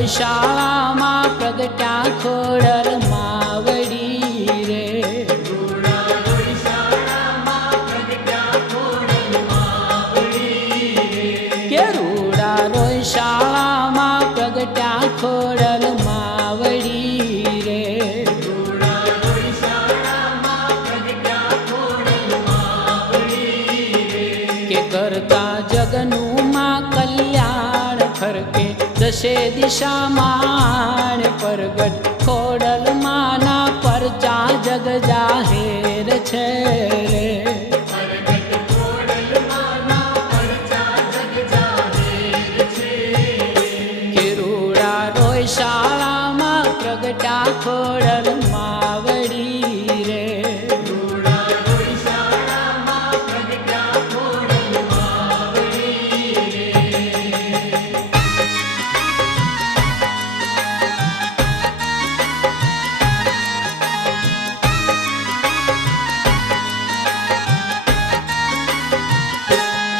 રોયશાળામાં પ્રગટ્યા ખોડલ માવડી રે. કે રૂડા રોયશાળામાં પ્રગટ્યા ખોડલ માવડી રે. કે કરતા જગનું માં કલ્યાણ ફરકે દશે દિશામાં પ્રગટ ખોડલ માના પરચા જગ જાહેર છે રે. કે રૂડા રોયશાળામાં પ્રગટ્યા ખોડલ માવડી રે.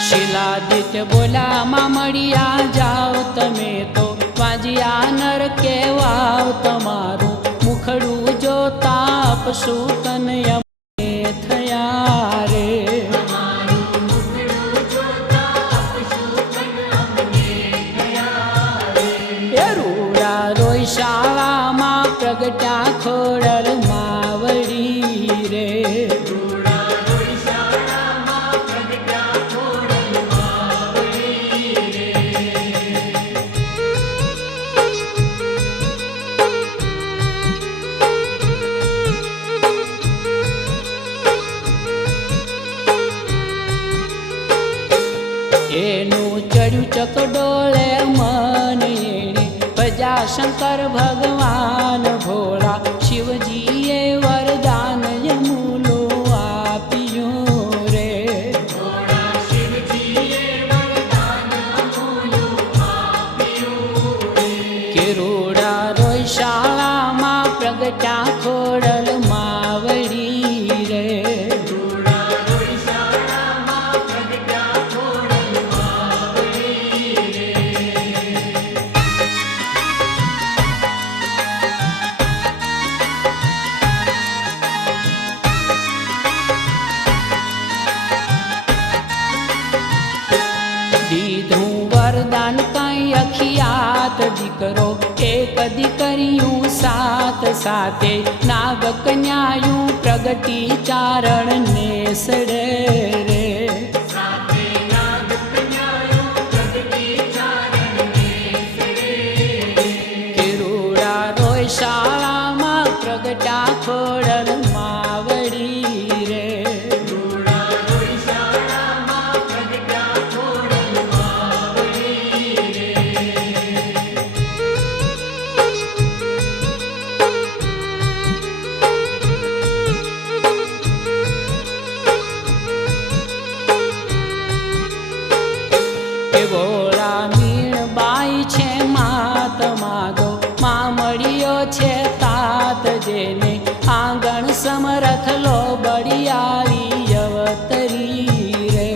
શિલાદિત્ય બોલામાં મળ્યા જાઓ તમે તો વાજ્યા નર કેવાવ તમારું મુખડું જોતા આપશું તનય થયા રે. એ રૂડા રોયશાળામાં પ્રગટ્યા ખોડલ માવડી રે. એનું ચડ્યું ચકડોળે મન એણે ભજા શંકર ભગવાન ભોળા શિવજીએ વરદાન યમુલો આપ્યું રે. કે રૂડા રોયશાળામાં પ્રગટ્યા ખોડલ માવડી રે. દીધું વરદાન કઈ અખિયાત દીકરો એક દીકરીયું સાત સાથે નાગ કન્યાયું પ્રગટી ચારણ ને સડે રે. કે રૂડા રોયશાળામાં પ્રગટ્યા ખોડલ માવડી રે. ભોળા મીણબાઈ છે માત માધો માં મળ્યો છે તાત જેને આંગણ સમરથ લો બળિયારી અવતરી રે.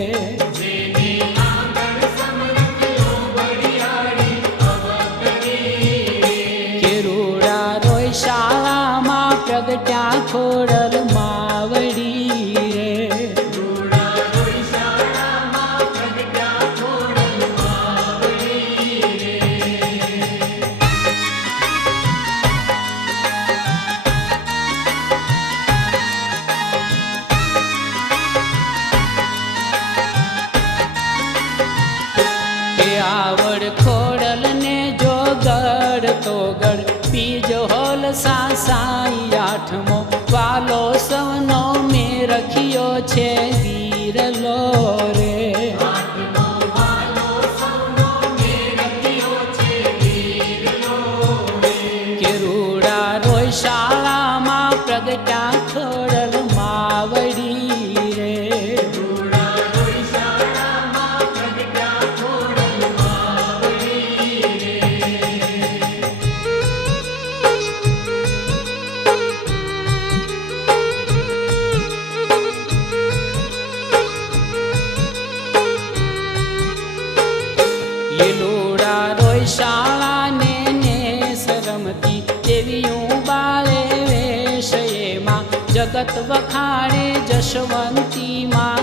કે રૂડા રોયશાળામાં પ્રગટ્યા ખોડલ માવડી રે. આવડ ખોડલ ને જો ગઢ તો ગઢ બીજો હોલ સાસાઈ આઠમો વાલો સવનો મેં રખ્યો છે વીરલો રે. કે રૂડા રોયશાળામાં પ્રગટ્યા ખોડલ માવડી રે. જગત વખાણે જશવંતી માં